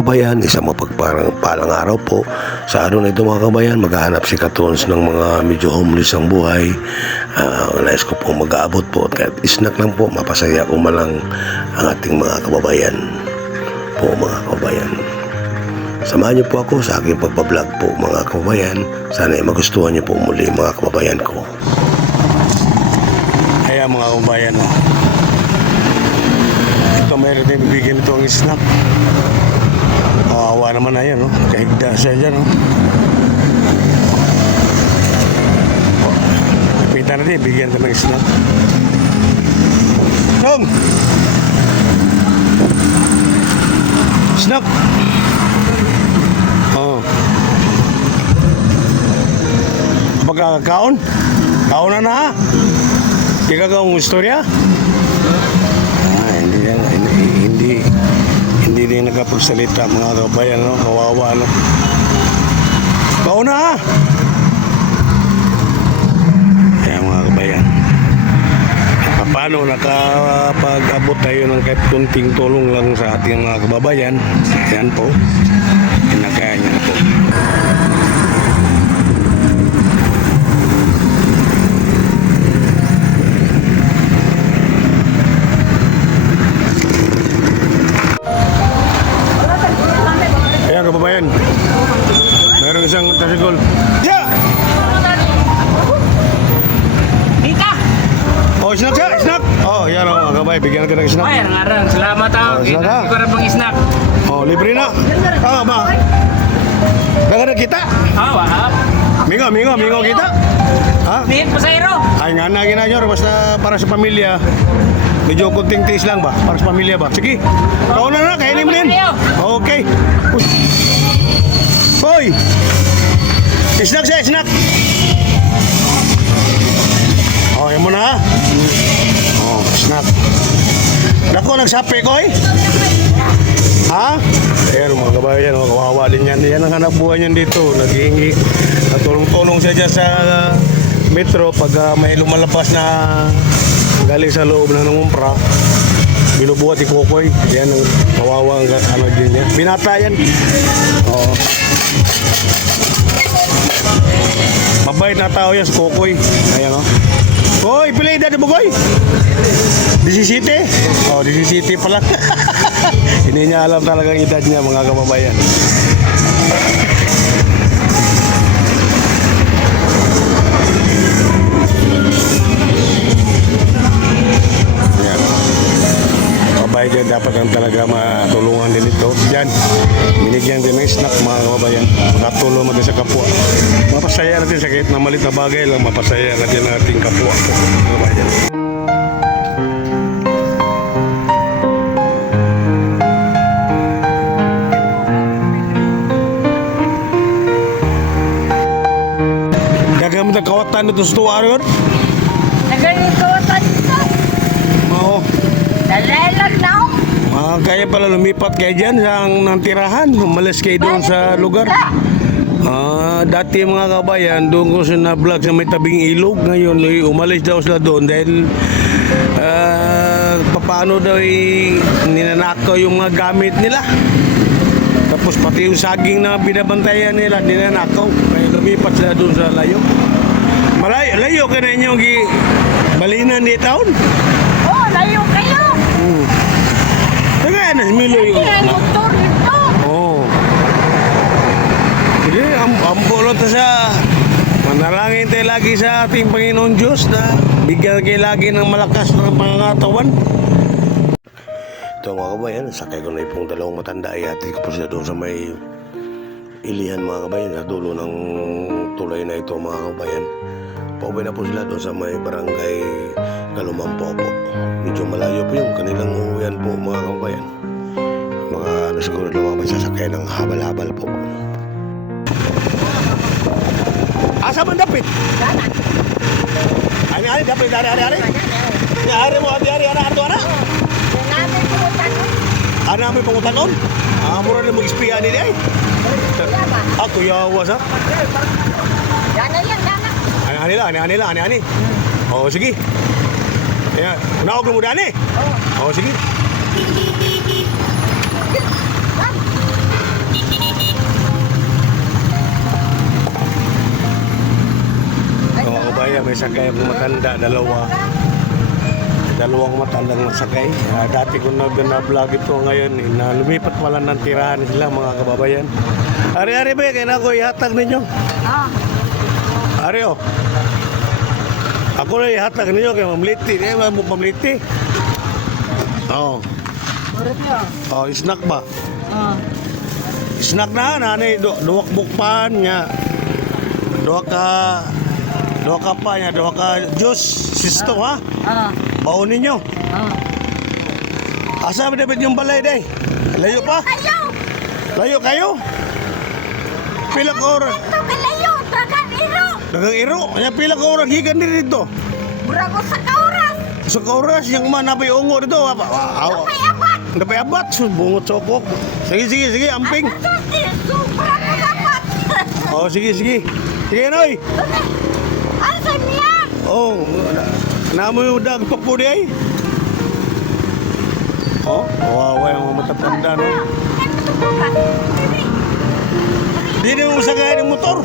kabayan, isang mapagpalang araw po. Sa araw na ito mga kabayan, maghahanap si Katons ng mga medyo homeless ang buhay. Nais ko po mag-aabot po at kahit snack lang po, mapasaya ko malang ang ating mga kababayan po mga kababayan. Samahan niyo po ako sa aking pagbablog po mga kababayan. Sana ay magustuhan niyo po muli mga kababayan ko. Ayan mga kababayan, ito mayroon din bibigyan ito ang snack. Awa naman na yan, kahigda siya dyan. Pita na din, bigyan ito ng snack. Dong! Snack! Pagkakaon? Kaon na ha? Di ka gawang istorya? Hindi din nagkapagsalita mga kabayan, kawawa, Kaon na ha? Kaya mga kabayan, paano nakapag-abot tayo ng kahit kunting tulong lang sa ating mga kababayan? Yan po, kinakaya niya na po. Ayan kababayan, mayroong isang tasikol. Yeah! Oh, snack siya, snack. Oh, yan o, kabay, bigyan natin ng snack. Ay, ngarang, salamat ako. Kita ko na pang snack. Oh, libre na. Ba? Dagan na kita? Wahap. Mingo kita? Ha? Bihit pasayro. Ay, nga na ginanyor, basta para sa pamilya. Medyo kunting tiis lang ba? Para sa pamilya ba? Sige, kauna na, kainin mo din. Okay. Hoy! Snack siya, snack. Oh, yan mo na ha. Oh, snack. Naku, nagsapi ko Ha? Ayan mga kabayan, kawawa din yan. Yan ang hanap buhay niyan dito. Naghihingi, natulong-tulong siya dyan sa metro pag may lumalabas na galing sa loob na nangumpra. Binubuhat si Kokoy. Yan ang kawawa ang ano din yan. Binata yan. Oo. Mabait na tao yan si Kokoy. Ayan o. Hoy, pila edad mo, Koy? 17? Oh, 17 pala. Hindi niya alam talagang edad niya, mga kababayan. Yan. Kababayan dyan, dapat ang talaga matulungan din ito. Yan, binigyan din ng snack, mga kababayan. Makatulong natin sa kapwa. Mapasaya natin sa kahit na malit na bagay lang, mapasaya natin ang ating kapwa. Kababayan. Gagamit ang kawatan ito sa tuwa rin? Nagaling kawatan ito. Oo. Nalalag na ako. Kaya pala lumipat kayo dyan sa nang umalis kayo doon sa lugar. Dati mga kabayan, doon ko sa na-vlog sa may tabing ilog. Ngayon, umalis daw sila doon dahil paano daw ninanakaw yung mga gamit nila. Tapos pati yung saging na binabantayan nila, ninanakaw. Kaya lumipat sila doon sa layo. Layo ka na inyong balinan ni taon? Oo, layo kayo. Kaya na, Milo yung... Hindi ang motor nito. Oo. Sige, ampulot na siya. Manalangin tayo lagi sa ating Panginoon Diyos na bigyan kayo lagi ng malakas na pangangatawan. Ito mga kabayan, sakay ko na yung dalawang matanda ay atin ko po sila doon sa may ilihan mga kabayan, sa dulo ng tulay na ito mga kabayan. Pauwi na po sila doon sa may barangay Galumampo po. Medyo malayo po yung kanilang uwian po mga kabayan. Mga siguro lang may sasakay ng habal-habal po. Asa man dapit? Sana. Ani dapit dari-ari. Ari mo ari ato ana. Yung namin kumutan ko. Ana may pangutanon? Mura na mag-espiya nila ay. Ako yawa sa. Yan na yan, Ani. Oh, sige. Ayan, naog mo dani. Oh, sige. kabayan, may sakay akong matanda, dalawang matandang nasakay. Dati ko na vlog ito ngayon, na lumipat pala ng tirahan sila mga kababayan. Ari-ari ba, kaya na ako ihatag ninyo. Ah, Ari oh. Ako na ihatag ninyo kay Mamliti. Mo Mamliti. Oh. Oh, snack ba? Snack na, nanay, duwak bukpan niya. Duwa ka pa niya, duwa ka juice. Sisto ha? Baon ninyo. Asa ba David yung balay day? Layo pa? Layo kayo? Pila ka oras? ito kalayo, tagang iro. Dagang iro? Kaya pila ka oras higan din dito? Burago sa kauras. Sa kauras, yung manabay ungo dito. May abat. Napay abat, bungot sokok. Sige, amping. Sobra ko dapat. Oh, sige. Sige, Noy. Asan niya? Oh, namoy udag pakpo di ay. Oh, wawa yung matatanda no. Di na mo sagay ng motor.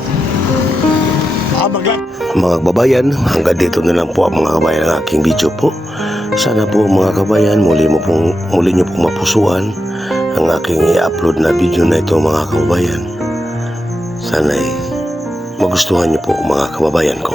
Mga kababayan, hanggang dito na lang po ang mga kabayan ng aking video po. Sana po mga kabayan, muli nyo pong mapusuan ang aking i-upload na video na ito mga kababayan. Sana'y magustuhan nyo po mga kababayan ko.